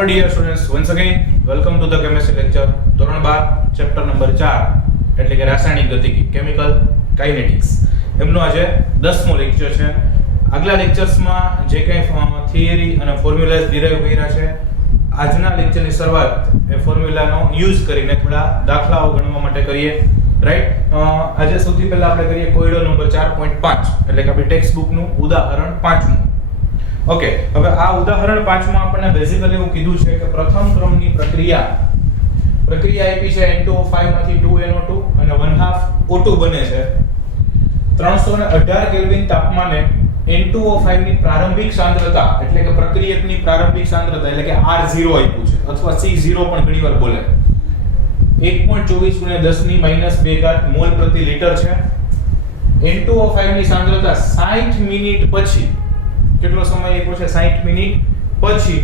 Hello dear students, once again welcome to the chemistry lecture ધોરણ 12 chapter number 4 એટલે કે રાસાયણિક ગતિકી કેમિકલ કાઇનેટિક્સ એમનો આજે 10મો લેક્ચર છે. આગલા લેક્ચર્સમાં જે કંઈ થિયરી અને ફોર્મ્યુલાઝ ડિરાઈવ કર્યા છે, આજના લેક્ચરની શરૂઆત એ ફોર્મ્યુલાનો યુઝ કરીને થોડા દાખલાઓ ગણવા માટે કરીએ. રાઈટ, આજે સૌથી પહેલા આપણે કરીએ કોયડો નંબર 4.5 એટલે કે આપણી ટેક્સ્ટ બુકનું ઉદાહરણ 5મું. ઓકે, હવે આ ઉદાહરણ 5 માં આપણને બેઝિકલી એવું કીધું છે કે પ્રથમ ક્રમની પ્રક્રિયા આપી છે N2O5 માંથી 2NO2 અને 1/2 O2 બને છે. 318 કેલ્વિન તાપમાને N2O5 ની પ્રારંભિક સાંદ્રતા એટલે કે પ્રક્રિયકની પ્રારંભિક સાંદ્રતા એટલે કે R0 આપ્યું છે અથવા C0 પણ ઘણીવાર બોલે. 1.24 × 10⁻² મોલ પ્રતિ લિટર છે. N2O5 ની સાંદ્રતા 60 મિનિટ પછી કેટલો સમય આપ્યો છે? 60 મિનિટ પછી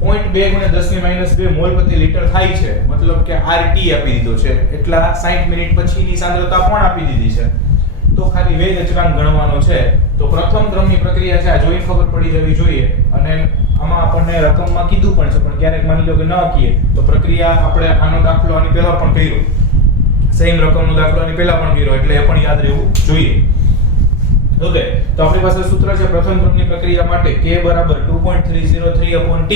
0.2 × 10⁻² મોલ પ્રતિ લિટર થાય છે. મતલબ કે RT આપી દીધો છે, એટલા 60 મિનિટ પછીની સાંદ્રતા પણ આપી દીધી છે. તો ખાલી વેગ અચળાંક ગણવાનો છે. તો પ્રથમ ક્રમની પ્રક્રિયા છે, આ જોઈને ખબર પડી જવી જોઈએ. અને આમાં આપણને રકમમાં કીધું પણ છે, પણ ક્યારેક માની લો કે ન કીએ તો પ્રક્રિયા આપણે આનો દાખલો આની પહેલા પણ કર્યો, સેમ રકમનો દાખલો આની પહેલા પણ કર્યો, એટલે એ પણ યાદ રહેવું જોઈએ. ઓકે, તો આપણી પાસે સૂત્ર છે પ્રથમ ક્રમની પ્રક્રિયા માટે k = 2.303/t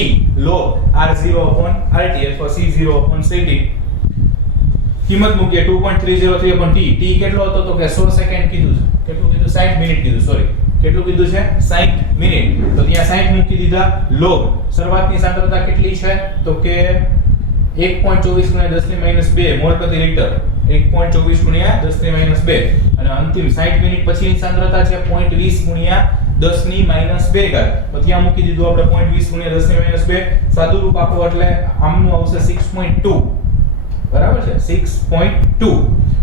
log R0/RT અથવા C0/CT. કિંમત મૂકીએ 2.303/t. t કેટલો હતો? તો કે 100 સેકન્ડ કીધું છે. કેટલું કીધું? 60 મિનિટ કીધું, સોરી. કેટલું કીધું છે? 60 મિનિટ. તો ત્યાં 60 મૂકી દીધા. log શરૂઆતની સાંદ્રતા કેટલી છે? તો કે 1.24 × 10⁻² મોલ પ્રતિ લિટર. 1.24 × 10⁻². અને અંતિમ 60 મિનિટ પછીની સાંદ્રતા છે 0.20 × 10⁻². તો ત્યાં મૂકી દીધું આપણે 0.20 × 10⁻². સાદું રૂપ આપો એટલે આમનું આવશે 6.2. બરાબર છે? 6.2.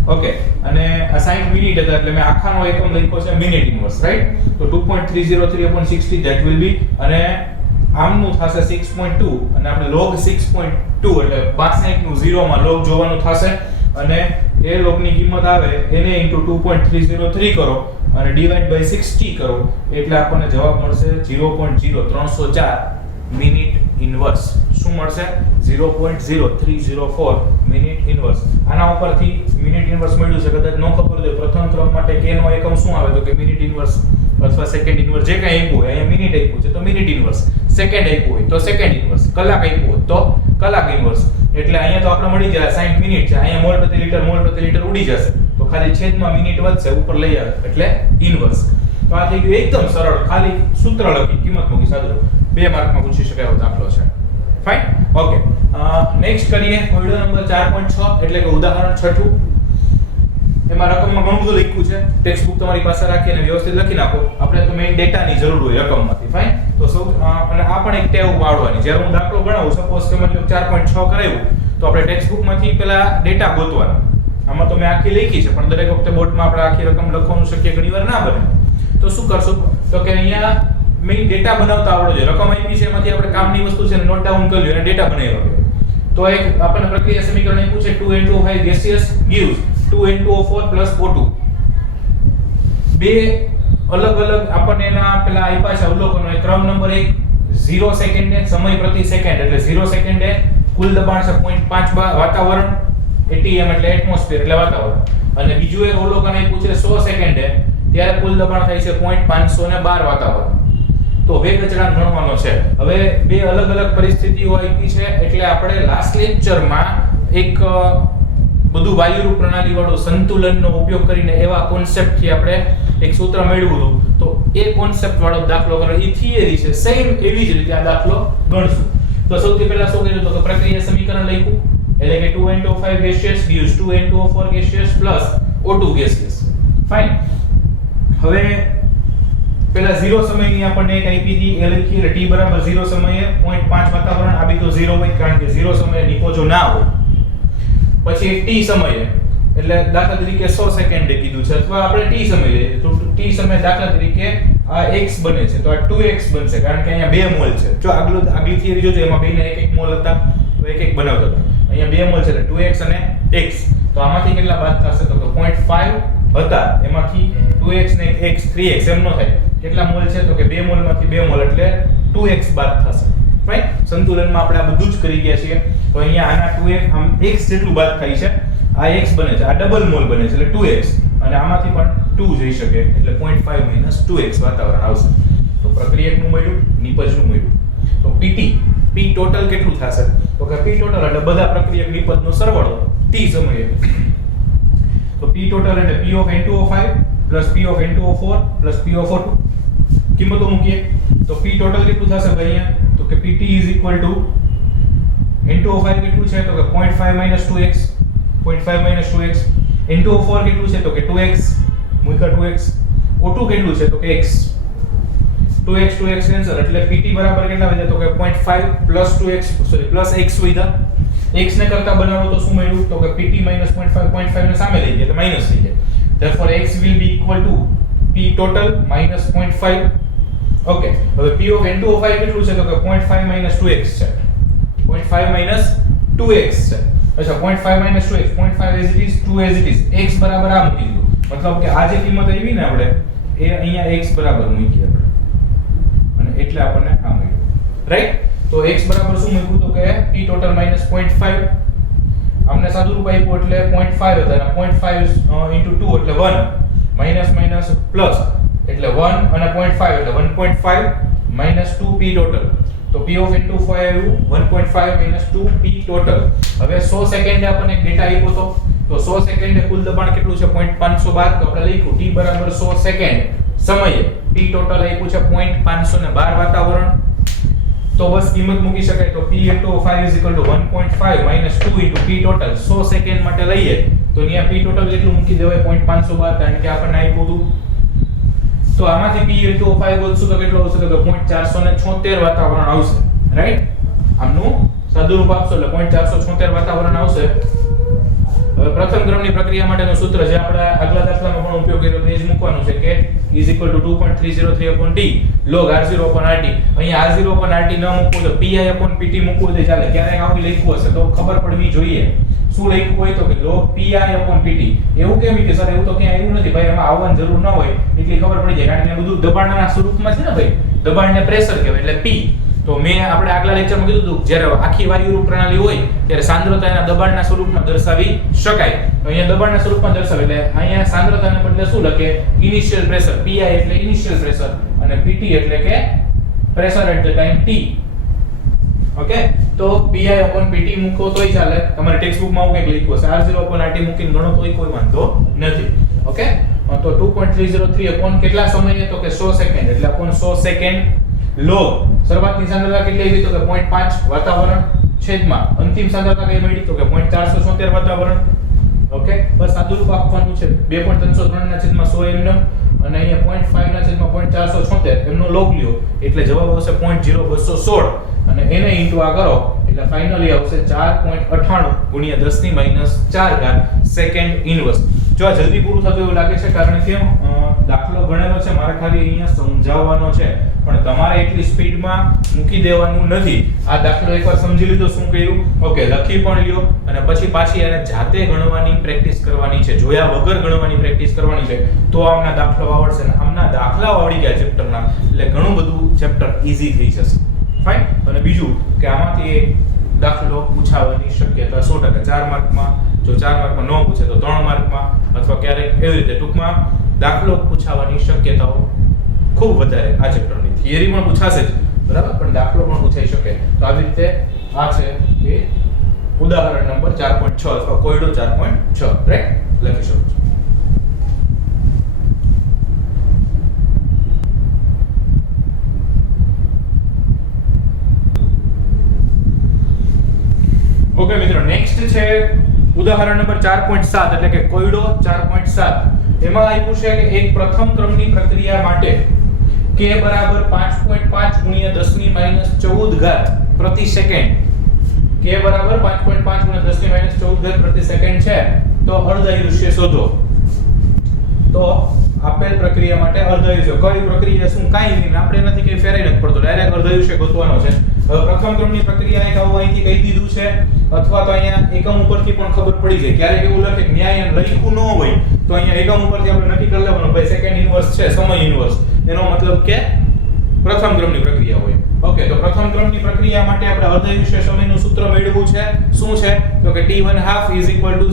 ઓકે, અને આ 60 મિનિટ હતા એટલે મેં આખાનો એકમ લખ્યો છે મિનિટ ઇન્વર્સ, રાઈટ? તો 2.303/60 that will be, અને આમનું થશે 6.2 અને આપણે log 6.2 એટલે 62 નું 0 માં log જોવાનું થશે. અને એ log ની કિંમત આવે એને into 2.303 કરો અને divide by 60 કરો એટલે આપણને જવાબ મળશે 0.0304 મિનિટ ઇન્વર્સ. શું મળશે? 0.0304 મિનિટ ઇન્વર્સ. આના ઉપરથી મિનિટ ઇન્વર્સ મળ્યું છે. કદાચ ન ખબર હોય પ્રથમ ક્રમ માટે k નો એકમ શું આવે તો કે મિનિટ ઇન્વર્સ અથવા સેકન્ડ ઇન્વર્સ, જે કંઈ આપ્યું હોય, અહીંયા મિનિટ આપ્યું છે તો મિનિટ ઇન્વર્સ, સેકન્ડ આપ્યું હોય તો સેકન્ડ ઇન્વર્સ, કલાક આપ્યું હોય તો કલાક ઇન્વર્સ. એટલે અહીંયા તો આપણે મળી જાય 60 મિનિટ છે, અહીંયા મોલ પ્રતિ લિટર ઉડી જશે તો ખાલી છેદમાં મિનિટ વધશે, ઉપર લઈ આવે એટલે ઇન્વર્સ. તો આ થઈ ગયું એકદમ સરળ, ખાલી સૂત્ર લખી કિંમત મૂકી, સાદું 2 માર્કમાં પૂછી શકાય એવો દાખલો છે. ફાઇન. ઓકે, નેક્સ્ટ કરીએ કોયડો નંબર 4.6 એટલે કે ઉદાહરણ 6. એમાં રકમમાં ઘણું બધું લખ્યું છે. ટેક્સ્ટ બુક તમારી પાસે રાખીને વ્યવસ્થિત લખી નાખો. આપણે તો મેઈન ડેટાની જરૂર હોય રકમમાંથી. ફાઇન. તો સૌ અને આ પણ એક ટેવ પાડવાની. જ્યારે હું દાખલો ગણાવું, સપોઝ કે મતલબ 4.6 કરાવ્યું તો આપણે ટેક્સ્ટ બુકમાંથી પહેલા ડેટા ગોતવાના. આમાં તો મેં આખી લખી છે, પણ દરેક વખતે બોર્ડમાં આપણે આખી રકમ લખવાનું શક્ય ઘણીવાર ના બને. તો શું કરશું? તો કે અહીંયા મેઈન ડેટા બનાવતા આવડો જોઈએ. રકમ આપી છે એમાંથી આપણે કામની વસ્તુ છે નોટ ડાઉન કરી લ્યો અને ડેટા બનાવી લો. તો એક આપણને પ્રક્રિયા સમીકરણ આપ્યું છે 2N2O5 gaseous gives 2N2O4 + O2. બે અલગ અલગ આપણને એના પેલા આપ્યા છે અવલોકનો. ક્રમ નંબર 1 0 સેકન્ડે સમય પ્રતિ સેકન્ડ એટલે 0 સેકન્ડે કુલ દબાણ છે 0.5 વાતાવરણ, ATM એટલે એટમોસ્ફિયર એટલે વાતાવરણ. અને બીજું એક અવલોકન આપ્યું છે 100 સેકન્ડે ત્યારે કુલ દબાણ થાય છે 0.512 વાતાવરણ. તો વેગ અચળાંક ગણવાનો છે. હવે બે અલગ અલગ પરિસ્થિતિઓ આપી છે એટલે આપણે લાસ્ટ લેક્ચરમાં એક બધું વાયુરૂપ પ્રણાલી વાળું સંતુલનનો ઉપયોગ કરીને એવા કોન્સેપ્ટથી આપણે એક સૂત્ર મેળવ્યું હતું. તો એ કોન્સેપ્ટ વાળો દાખલો કરો. એ થિયરી છે, સેમ એવી જ રીતે આ દાખલો ગણશું. તો સૌથી પહેલા શું કર્યું તો પ્રક્રિયા સમીકરણ લખ્યું એટલે કે 2N2O5 gaseous gives 2N2O4 gaseous + O2 gaseous. Fine. હવે પેલા 0 સમયની આપણને એક આપી હતી એ લખી એટલે t = 0 સમયે 0.5 વાતાવરણ. આ બી તો 0 હોય કારણ કે 0 સમયે નિકોજો ના હોય. પછી t સમયે એટલે દાખલા તરીકે 100 સેકન્ડે કીધું છે અથવા આપણે t સમય લઈએ તો t સમય દાખલા તરીકે આ x બને છે તો આ 2x બનશે કારણ કે અહીંયા 2 મોલ છે. જો આગલી થિયરી જોજો એમાં બેના એક મોલ હતા તો એક બનાવતા હતા. અહીંયા 2 મોલ છે એટલે 2x અને x. તો આમાંથી કેટલા બાદ થશે તો કે 0.5 હતા એમાંથી 2x ને x 3x એમ ન થાય. કેટલા મોલ છે તો કે 2 મોલમાંથી 2 મોલ એટલે 2x બાદ થશે. રાઈટ. સંતુલનમાં આપણે આ બધું જ કરી ગયા છીએ. તો અહીંયા આના 2x આમ x જેટલું બાદ થાય છે, આ x બને છે, આ ડબલ મોલ બને છે એટલે 2x, અને આમાંથી પણ 2 જઈ શકે એટલે 0.5 - 2x વાતાવરણ આવશે. તો પ્રક્રિયકનું મળ્યું, નિપજનું મળ્યું. તો PT P ટોટલ કેટલું થશે? તો કે P ટોટલ એટલે બધા પ્રક્રિયક નિપજનો સરવાળો T સમયે. તો P ટોટલ એટલે P of N2O5 plus P of N2O4 plus P of O2. કિંમતો મૂકીએ તો P ટોટલ કેટલું થશે ભાઈ અહીંયા? તો કે PT is equal to N2O5 કેટલું છે? તો કે 0.5 - 2x, 0.5 - 2x. N2O4 કેટલું છે? તો કે 2x, મૂક્યા 2x. O2 કેટલું છે? તો કે x. 2x કેન્સલ એટલે PT બરાબર કેટલા વધ્યા? તો કે 0.5 plus 2x, sorry plus x વધ્યા. x ને કરતા બનાવો તો શું મળ્યું? તો કે PT minus 0.5 ને સામે લઈ ગયા એટલે માઈનસ થઈ જાય. Therefore x will be equal to P total minus 0.5. Okay, હવે P of N2O5 કેટલું છે? તો કે 0.5 minus 2x છે. 0.5 minus 2x છે. અચ્છા 0.5 minus 2x, 0.5 as it is, 2 as it is. x બરાબર આ મૂકી દીધું. મતલબ કે આ જે કિંમત આવી ને આપણે એ અહીંયા x બરાબર મૂકી આપણે. અને એટલે આપણને આ મળ્યું. રાઈટ? તો x બરાબર શું મૂક્યું? તો કે P total minus 0.5. અમને સાદું રૂપ આપ્યું એટલે 0.5 હતા અને 0.5 into 2 એટલે 1, minus minus plus એટલે 1 અને 0.5 એટલે 1.5 minus 2p total. તો P of N2O5 આવ્યું 1.5 minus 2p total. હવે 100 સેકન્ડે આપણને એક ડેટા આપ્યો તો 100 સેકન્ડે કુલ દબાણ કેટલું છે? 0.512. તો આપણે લખ્યું t બરાબર 100 સેકન્ડ સમયે p ટોટલ આપ્યું છે 0.512 વાતાવરણ. તો બસ કિંમત મૂકી શકાય. તો P into 5 is equal to 1.5 minus 2 into P total. 100 second માટે લઈએ તો અહીંયા P total કેટલું મૂકી દેવાય? 0.512, કારણ કે આપણને આપ્યું હતું. તો આમાંથી P into 5 ગોતશું તો કેટલો આવશે? તો કે 0.476 વાતાવરણ આવશે. રાઈટ? આમનું સાદુરૂપ આપશો એટલે 0.476 વાતાવરણ આવશે. હવે પ્રથમ ક્રમની પ્રક્રિયા માટેનું સૂત્ર જે આપણે આગલા દાખલામાં પણ ઉપયોગ કર્યો તો એ જ મૂકવાનું છે કે is equal to 2.303/t log r0/rt. અહીંયા r0/rt ન મૂકવું તો pi/pt મૂકવું તો ચાલે. ક્યારેક આવું લખ્યું હશે તો ખબર પડવી જોઈએ. શું લખ્યું હોય તો કે log pi/pt. એવું કેમ કે સર એવું તો ક્યાં આવ્યું નથી ભાઈ, એમાં આવવાની જરૂર ન હોય એટલી ખબર પડી જાય, કારણ કે બધું દબાણના સ્વરૂપમાં છે ને ભાઈ. દબાણને પ્રેશર કહેવાય એટલે p. તો મેં આપણે આગલા લેક્ચરમાં કીધું હતું જ્યારે આખી વાયુરૂપ પ્રણાલી હોય ત્યારે સાંદ્રતા એના દબાણના સ્વરૂપમાં દર્શાવી શકાય. તો અહીંયા દબાણના સ્વરૂપમાં દર્શાવે એટલે અહીંયા સાંદ્રતાને બદલે શું લખે? Initial pressure. Pi એટલે ઇનિશિયલ પ્રેશર અને Pt એટલે કે pressure at the time t. Okay, તો Pi/pt મૂકો તોય ચાલે. તમારે ટેક્સ્ટ બુકમાં આવું કંઈક લખ્યું હશે. r0/rt મૂકીને ગણો તોય કોઈ વાંધો નથી. ઓકે, તો 2.303 કેટલા સમયે? તો કે 100 સેકન્ડ એટલે 100 સેકન્ડ log શરૂઆતની સાંદ્રતા કેટલી આવી? તો કે 0.5 વાતાવરણ છેદમાં અંતિમ સાંદ્રતા કઈ મળી? તો કે 0.476 વાતાવરણ. ઓકે, બસ સાદુરૂપ આપવાનું છે. 2.303 ના છેદમાં 100 એમએમ અને અહીંયા 0.5 ના છેદમાં 0.476 એમનો log લ્યો એટલે જવાબ આવશે 0.0216 અને એને ઇન્ટુ આ કરો એટલે ફાઇનલી આવશે 4.98 ગુણ્યા 10 ની -4 સેકન્ડ ઇનવર્સ. જો આ જલ્દી પૂરું થતું એવું લાગે છે, કારણ કે દાખલો ગણેલો છે, મારે ખાલી અહીંયા સમજાવવાનો છે, પણ તમારે એટલી સ્પીડમાં મૂકી દેવાનું નથી. આ દાખલો એકવાર સમજી લીધો શું કહ્યું? ઓકે, લખી પણ લ્યો અને પછી પાછી એને જાતે ગણવાની પ્રેક્ટિસ કરવાની છે. જોયા વગર ગણવાની પ્રેક્ટિસ કરવાની છે તો આમના દાખલો આવડશે ને આમના દાખલાઓ આવડી ગયા ચેપ્ટરના એટલે ઘણું બધું ચેપ્ટર ઈઝી થઈ જશે. ફાઇન. અને બીજું કે આમાંથી એક દાખલો પૂછાવાની શક્યતા 100%. 4 માર્કમાં, જો 4 માર્કમાં ન પૂછે તો 3 માર્કમાં અથવા ક્યારેક એવી રીતે ટૂંકમાં દાખલો પૂછાવાની શક્યતાઓ ખૂબ વધારે આ ચેપ્ટરની. થિયરી પણ પૂછાશે જ, બરાબર, પણ દાખલો પણ પૂછાઈ શકે. તો આવી રીતે આ છે એ ઉદાહરણ નંબર 4.6 અથવા કોયડો 4.6. રાઈટ? લખી શકો છો. ઓકે મિત્રો, નેક્સ્ટ છે ઉદાહરણ નંબર 4.7 એટલે કે કોયડો 4.7. એમાં આપ્યું છે કે એક પ્રથમ ક્રમની પ્રક્રિયા માટે k બરાબર 5.5 ગુણ્યા 10 ની -14 ઘાત પ્રતિ સેકન્ડ. k બરાબર 5.5 ગુણ્યા 10 ની -14 ઘાત પ્રતિ સેકન્ડ છે તો અર્ધાયુષ્ય શોધો. તો આપેલ પ્રક્રિયા માટે અર્ધાયુષ્ય કઈ પ્રક્રિયા શું કાઈ નહીં, આપણે નથી કે ફેરાઈ નથી પડતો, ડાયરેક્ટ અર્ધાયુષ્ય ગોતવાનો છે. હવે પ્રથમ ક્રમની પ્રક્રિયા એક આવું અહીંથી કહી દીધું છે અથવા તો અહીંયા એકમ ઉપરથી પણ ખબર પડી જાય. ક્યારેક એવું લખે ન્યાય લખ્યું ન હોય તો અહીંયા એકમ ઉપરથી આપણે નક્કી કરી લેવાનું ભાઈ સેકન્ડ ઇન્વર્સ છે, સમય ઇન્વર્સ, એનો મતલબ કે પ્રથમ ક્રમની પ્રક્રિયા હોય. ઓકે, તો પ્રથમ ક્રમની પ્રક્રિયા માટે આપણે અર્ધયુષ્ય સમયનું સૂત્ર મેળવવું છે. શું છે? તો કે t1/2 =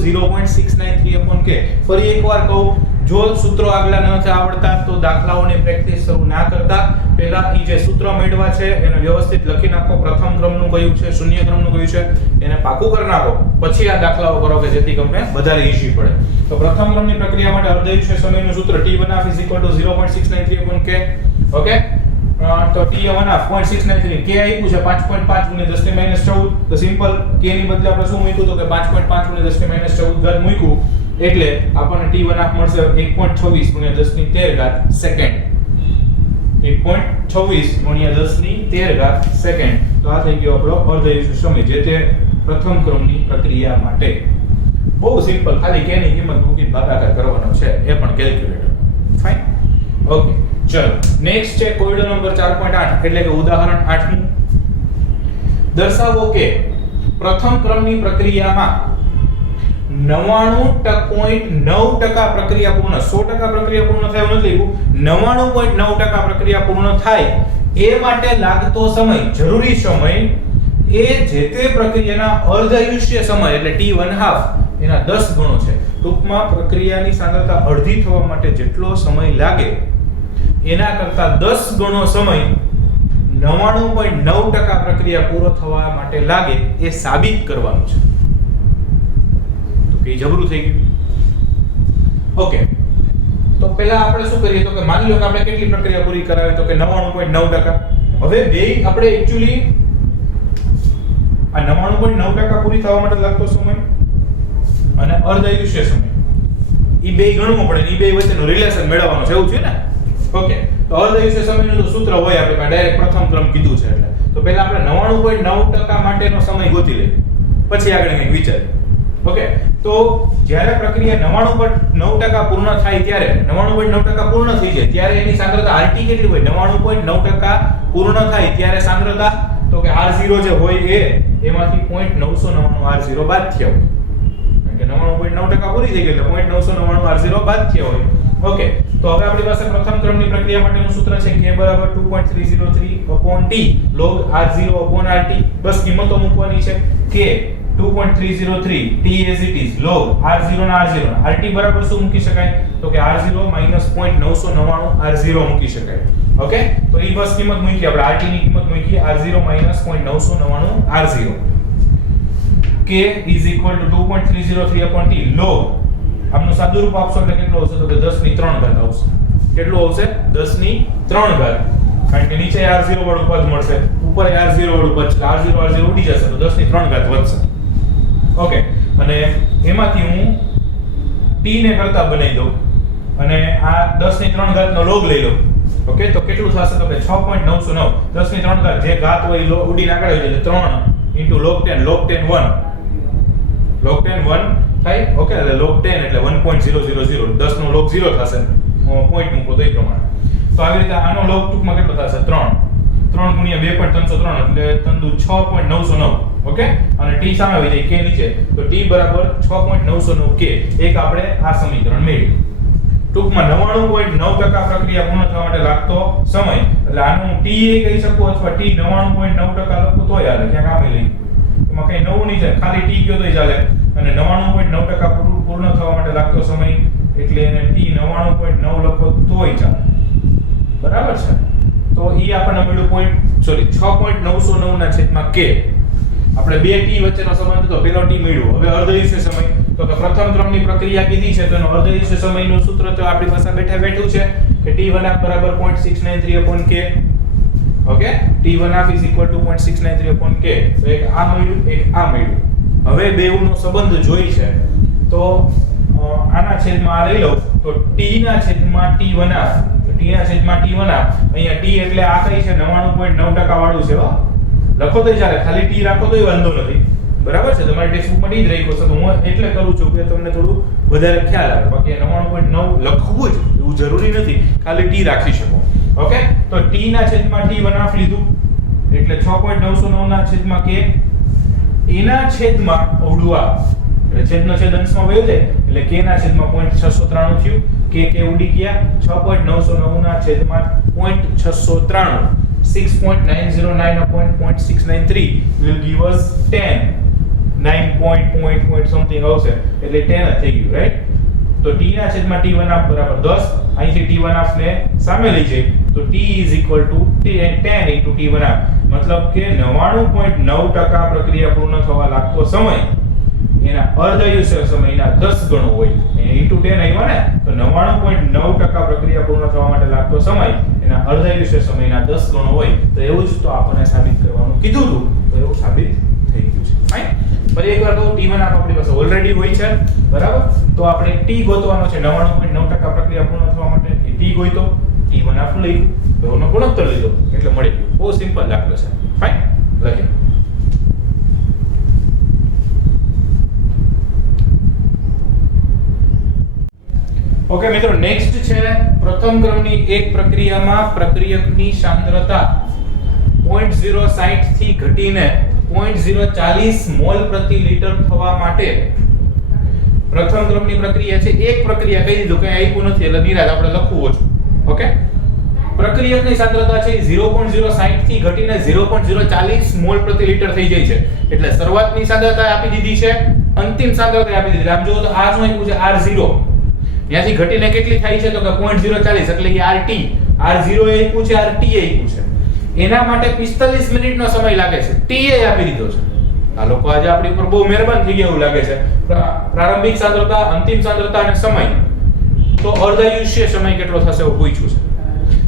0.693/k. ફરી એકવાર કહું, જો સૂત્રો આગલા નથી આવડતા તો દાખલાઓની પ્રેક્ટિસ શરૂ ના કરતા પહેલા ઈ જે સૂત્ર મેળવા છે એને વ્યવસ્થિત લખી નાખો. પ્રથમ ક્રમનું કયું છે, શૂન્ય ક્રમનું કયું છે એને પાકું કરી નાખો, પછી આ દાખલાઓ કરો કે જેથી તમને વધારે ઈઝી પડે. તો પ્રથમ ક્રમની પ્રક્રિયા માટે અર્ધયુષ્ય સમયનું સૂત્ર t1/2 = 0.693/k. ઓકે, તો t1/2 0.693 k આપ્યું છે 5.5 * 10⁻14. તો સિમ્પલ k ની બદલે આપણે શું મૂક્યું તો કે 5.5 * 10⁻14 ઘાત મૂક્યું એટલે આપણને t1/2 મળશે 1.26 * 10⁻13 સેકન્ડ. 1.26 * 10⁻13 સેકન્ડ. તો આ થઈ ગયો આપણો અર્ધયુષ્ય સમય જે તે પ્રથમ ક્રમની પ્રક્રિયા માટે. બહુ સિમ્પલ, ખાલી k ની કિંમત મૂકીને ભાગાકાર કરવાનો છે, એ પણ કેલ્ક્યુલેટર. ફાઇન. ઓકે, ચલો નેક્સ્ટ છે કોયડો નંબર 4.8 એટલે કે ઉદાહરણ 8મું. દર્શાવો કે પ્રથમ ક્રમની પ્રક્રિયામાં 99.9% પ્રક્રિયા પૂર્ણ, 100% પ્રક્રિયા પૂર્ણ થાય એવું નથી લખ્યું, 99.9% પ્રક્રિયા પૂર્ણ થાય એ માટે લાગતો સમય, જરૂરી સમય એ જે તે પ્રક્રિયાના અર્ધયુષ્ય સમય એટલે t1/2 એના 10 ગણો છે. ટૂંકમાં પ્રક્રિયાની સાંદ્રતા અડધી થવા માટે જેટલો સમય લાગે એના કરતા 10 ગણો સમય 99.9% પ્રક્રિયા પૂરો થવા માટે લાગે એ સાબિત કરવાનું છે. તો કે જબરું થઈ ગયું. ઓકે, તો પહેલા આપણે શું કરીએ તો કે માની લો કે આપણે કેટલી પ્રક્રિયા પૂરી કરાવી તો કે 99.9%. હવે બે આપણે એક્ચ્યુઅલી આ 99.9% પૂરી થવા માટે લાગતો સમય અને અર્ધયુષ્ય સમય ઈ બે ગણવું પડે, ઈ બે વચ્ચેનું રિલેશન મેળવવાનું છે એવું છે ને. ઓકે, તો અર્ધયુષ્ય સમયનું તો સૂત્ર હોય આપણે પાસે, ડાયરેક્ટ પ્રથમ ક્રમ કીધું છે એટલે તો પહેલા આપણે 99.9% માટેનો સમય ગોતી લઈએ, પછી આગળ કંઈક વિચારીએ. ઓકે, તો જ્યારે પ્રક્રિયા 99.9% પૂર્ણ થાય ત્યારે 99.9% પૂર્ણ થઈ જાય ત્યારે એની સાંદ્રતા RT કેટલી હોય? 99.9% પૂર્ણ થાય ત્યારે સાંદ્રતા તો કે R0 જે હોય એમાંથી 0.999 R0 બાદ થયા હોય. કે 99.9% પૂરી થઈ ગઈ એટલે 0.999 R0 બાદ થયા હોય. ઓકે, તો હવે આપણી પાસે પ્રથમ ક્રમની પ્રક્રિયા માટેનું સૂત્ર છે k = 2.303/t log R0/RT. બસ કિંમતો મૂકવાની છે. k 2.303 t as it is log R0 ના R0 RT બરાબર શું મૂકી શકાય તો કે R0 - 0.999 R0 મૂકી શકાય. ઓકે, તો ઈ બસ કિંમત મૂકી આપણે RT ની કિંમત મૂકી R0 - 0.999 R0. k = 2.303/t log આમનું સાદું રૂપ આપશો એટલે કેટલો આવશે તો કે 10 ની 3 ઘાત આવશે. કેટલું આવશે? 10 ની 3 ઘાત. કારણ કે નીચે R0 વાળું પદ મળશે, ઉપર R0 વાળું પદ છે, R0 ઉડી જશે તો 10 ની 3 ઘાત વધશે. ઓકે, અને એમાંથી હું t ને કરતા બનાવી દઉં અને આ 10 ની 3 ઘાત નો log લઈ લઉં. ઓકે, તો કેટલું થશે તો કે 6.909 10 ની 3 ઘાત જે ઘાત હોય એ ઉડીને આગળ આવી જાય 3 * log 10 log 10 1 log 10 1 થાય. ઓકે, એટલે log 10 એટલે 1.000 10 નો log 0 થશે, પોઈન્ટ મૂકો તો એ પ્રમાણે. તો આવી રીતે આનો log ટૂંકમાં કેટલો થશે 3 × 2.303 એટલે તંદુ 6.909. ઓકે, અને t સામે આવી જાય k નીચે તો t = 6.909 k. એક આપણે આ સમીકરણ મેળવ્યું. ટૂંકમાં 99.9% પ્રક્રિયા પૂર્ણ થવા માટે લાગતો સમય એટલે આનું t એ કહી શકું અથવા t 99.9% લખું તોય હાલે, ક્યાંક આમે લઈ એમાં કઈ નવું નહીં થાય, ખાલી t કયો તોય ચાલે. અને 99.9% પૂર્ણ થવા માટે લાગતો સમય એટલે એને t 99.9 લખો તોય ચાલે. બરાબર છે? તો ઈ આપણને મળ્યું 6.909 / k. આપણે બે t વચ્ચેનો સંબંધ તો પેલો t મળ્યો. હવે અર્ધયુષ્ય સમય તો કે પ્રથમ ક્રમની પ્રક્રિયા કીધી છે તો એનો અર્ધયુષ્ય સમયનું સૂત્ર તો આપણી પાસે બેઠું છે કે t1/2 = 0.693/k. Okay, t1/2 = 0.693/k. તો એક આ મળ્યું, એક આ મળ્યું. હવે બેઉનો સંબંધ જોઈ છે તો આના છેદમાં આ લઈ લઉં તો t ના છેદમાં t1/2 t ના છેદમાં t1/2 અહીંયા t એટલે આ કઈ છે 99.9% વાળું છે. લખો તો ચાલે, ખાલી t રાખો તોય વાંધો નથી. બરાબર છે? તમારી ટેક્સ્ટબુકમાં ડી જ રાખ્યો છે તો હું એટલે કરું છું કે તમને થોડું વધારે ખ્યાલ આવે. બાકી 99.9 લખવું જ એવું જરૂરી નથી, ખાલી t રાખી શકો. ઓકે, તો t ના છેદમાં t1/2 લીધું એટલે 6.909 ના છેદમાં k એના છેદમાં ઓડુઆ એટલે છેદનો છેદ અંશમાં વયો જાય એટલે k ના છેદમાં 0.693 થયું. k ઉડી ગયા 6.909 ના છેદમાં 0.693 6.909 upon 0.693 will give us 10. 9 point something આવશે એટલે 10 જ થઈ ગયું, રાઈટ? તો t ના છેદમાં t1 half બરાબર 10. અહીંથી t1 half ને સામે લઈ જઈએ તો t is equal to 10 into t1 half. મતલબ કે 99.9% પ્રક્રિયા પૂર્ણ થવા લાગતો સમય એના અર્ધાયુષ્ય સમયના 10 ગણો હોય. into 10 આવ્યા ને તો 99.9% પ્રક્રિયા પૂર્ણ થવા માટે લાગતો સમય એના અર્ધાયુષ્ય સમયના 10 ગણો હોય. તો એવું જ તો આપણને સાબિત કરવાનું કીધું હતું, તો એવું સાબિત થઈ ગયું છે. ફાઇન. ફરી એકવાર કહું, t1 આપણી પાસે ઓલરેડી હોય છે, બરાબર? તો આપણે t ગોતવાનો છે 99.9% પ્રક્રિયા પૂર્ણ થવા માટે. એ t ગોઈતો, t1 આપ લઈ તો એનો ગુણોત્તર લીધો એટલે મળી ગયું. બહુ સિમ્પલ દાખલો છે. ફાઇન, લખીએ. ઓકે મિત્રો, નેક્સ્ટ છે પ્રથમ ક્રમની એક પ્રક્રિયામાં પ્રક્રિયકની સાંદ્રતા 0.060 થી ઘટીને 0.040 મોલ પ્રતિ લિટર થવા માટે પ્રથમ ક્રમની પ્રક્રિયા છે. એક પ્રક્રિયા કહી દીધું, કઈ આપ્યું નથી એટલે નિરાશ આપણે લખવું ઓછું. ઓકે, પ્રક્રિયકની સાંદ્રતા છે 0.060 થી ઘટીને 0.040 મોલ પ્રતિ લિટર થઈ જાય છે. એટલે શરૂઆતની સાંદ્રતા આપી દીધી છે, અંતિમ સાંદ્રતા આપી દીધી. આમ જો તો આ શું આપ્યું છે R0, ત્યાંથી ઘટીને કેટલી થાય છે તો કે 0.040 એટલે કે RT. R0 એ આપ્યું છે, RT એ આપ્યું છે. એના માટે 45 મિનિટનો સમય લાગે છે. T એ આપી દીધો છે. આ લોકો આજે આપણી ઉપર બહુ મહેરબાન થઈ ગયા એવું લાગે છે. પ્રારંભિક સાંદ્રતા, અંતિમ સાંદ્રતા અને સમય. તો અર્ધાયુષ્ય સમય કેટલો થશે એવું પૂછ્યું છે.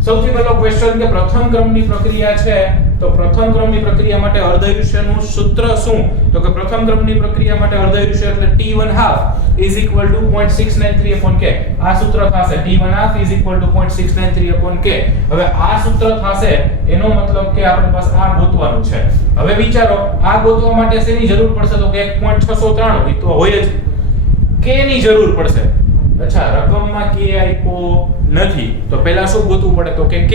સૌથી પહેલો ક્વેશ્ચન કે પ્રથમ ક્રમની પ્રક્રિયા છે, તો પ્રથમ ક્રમની પ્રક્રિયા માટે અર્ધાયુષ્યનું સૂત્ર શું? તો કે પ્રથમ ક્રમની પ્રક્રિયા માટે અર્ધાયુષ્ય એટલે t1 half is equal to 0.693 upon k. આ સૂત્ર થશે t1 half is equal to 0.693 upon k. હવે આ સૂત્ર થશે એનો મતલબ કે આપણી પાસે આ ગોતવાનું છે. હવે વિચારો, આ ગોતવા માટે શેની જરૂર પડશે? તો કે 1.693 એ તો હોય જ. k ની જરૂર પડશે. અચ્છા, રકમમાં k આપ્યો નથી તો પહેલા શું ગોતવું પડે? તો કે k.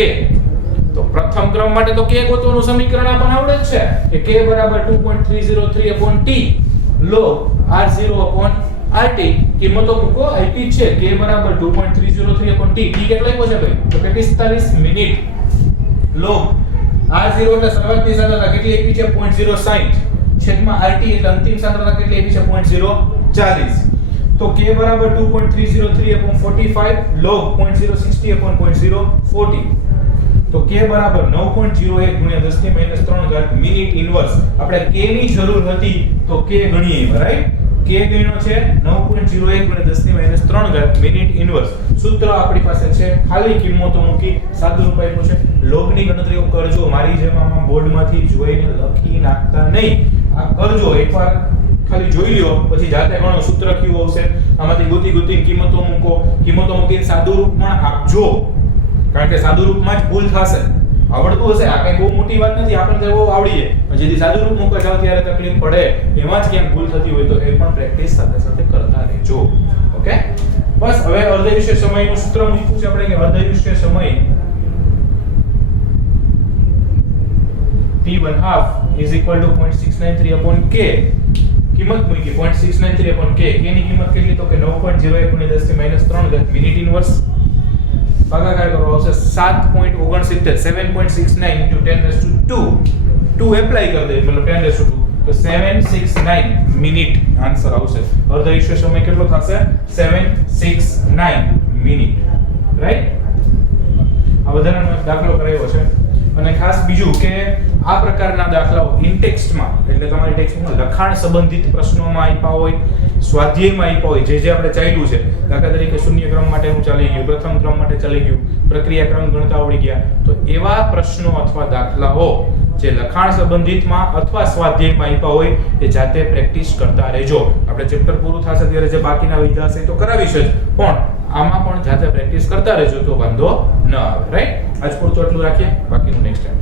તો પ્રથમ ક્રમ માટે તો k ગોતવાનું સમીકરણ આપણને આવડે જ છે કે k બરાબર 2.303 upon t log r0 upon rt. કિંમતો મૂકો, આપી છે k બરાબર 2.303 upon t. t કેટલો આપ્યો છે ભાઈ? તો કે 45 મિનિટ log r0 એટલે શરૂઆતની સાંદ્રતા કેટલી આપી છે? 0.060 છેદમાં rt એટલે અંતિમ સાંદ્રતા કેટલી આપી છે? 0.040. તો k બરાબર 2.303 upon 45 log 0.060 upon 0.040. તો k બરાબર 9.01 ગુણ્યા 10 ની -3 ઘાત મિનિટ ઇન્વર્સ. આપણે k ની જરૂર હતી તો k ગણીએ, રાઈટ? k ગણ્યો છે 9.01 ગુણ્યા 10 ની -3 ઘાત મિનિટ ઇન્વર્સ. સૂત્ર આપણી પાસે છે, ખાલી કિંમતો મૂકી સાદું રૂપ આપ્યું છે. લોગ ની ગણતરીઓ કરજો, મારી જેમ આમાં બોર્ડમાંથી જોઈને લખી નાખતા નહીં. આ કરજો એકવાર, ખાલી જોઈ લ્યો, પછી જાતે ગણો. સૂત્ર કયું આવશે આમાંથી ગોતી કિંમતો મૂકો. કિંમતો મૂકીને સાદું રૂપ પણ આપજો, કારણ કે સાદું રૂપમાં જ ભૂલ થશે. આવડતું હશે, આ કઈ બહુ મોટી વાત નથી, આપણને બહુ આવડી જાય. જેથી સાદું રૂપ મૂકવા જાવ ત્યારે તકલીફ પડે, એમાં જ ક્યાંક ભૂલ થતી હોય તો એ પણ પ્રેક્ટિસ સાથે સાથે કરતા રહેજો. ઓકે, બસ. હવે અર્ધાયુષ્ય સમયનું સૂત્ર મૂક્યું છે આપણે કે અર્ધાયુષ્ય સમય t1 half is equal to 0.693 upon k. કિંમત મૂકી 0.693 upon k. k ની કિંમત કેટલી? તો કે 9.01 ગુણ્યા 10 ની -3 ઘાત મિનિટ ઇન્વર્સ. ભાગાકાર કરો, આવશે 7.69 7.69 into 10⁻². 2 એપ્લાય કરી દે મતલબ 10⁻². તો 769 મિનિટ આન્સર આવશે. અર્ધાયુષ્ય સમય કેટલો થશે? 769 મિનિટ, રાઈટ? આ બધાનો દાખલો કરાયો છે. અને ખાસ બીજું કે આ પ્રકારના દાખલાઓ ઇનટેક્સ્ટમાં એટલે તમારી ટેક્સ્ટમાં લખાણ સંબંધિત પ્રશ્નોમાં આપ્યા હોય, સ્વાધ્યાયમાં આપ્યા હોય, જે આપણે ચાલ્યું છે. દાખલા તરીકે શૂન્ય ક્રમ માટેનું ચાલી ગયું, પ્રથમ ક્રમ માટે ચાલી ગયું, પ્રક્રિયા ક્રમ ગણતા આવડી ગયા. તો એવા પ્રશ્નો અથવા દાખલાઓ જે લખાણ સંબંધિતમાં અથવા સ્વાધ્યાયમાં આપ્યા હોય એ જાતે પ્રેક્ટિસ કરતા રહેજો. આપણે ચેપ્ટર પૂરું થશે ત્યારે જે બાકીના વિધા હશે તો કરાવીશ જ, પણ આમાં પણ જાતે પ્રેક્ટિસ કરતા રહેજો તો વાંધો ન આવે, રાઈટ? આજ પૂરતું એટલું રાખીએ, બાકીનું નેક્સ્ટ ટાઈમ.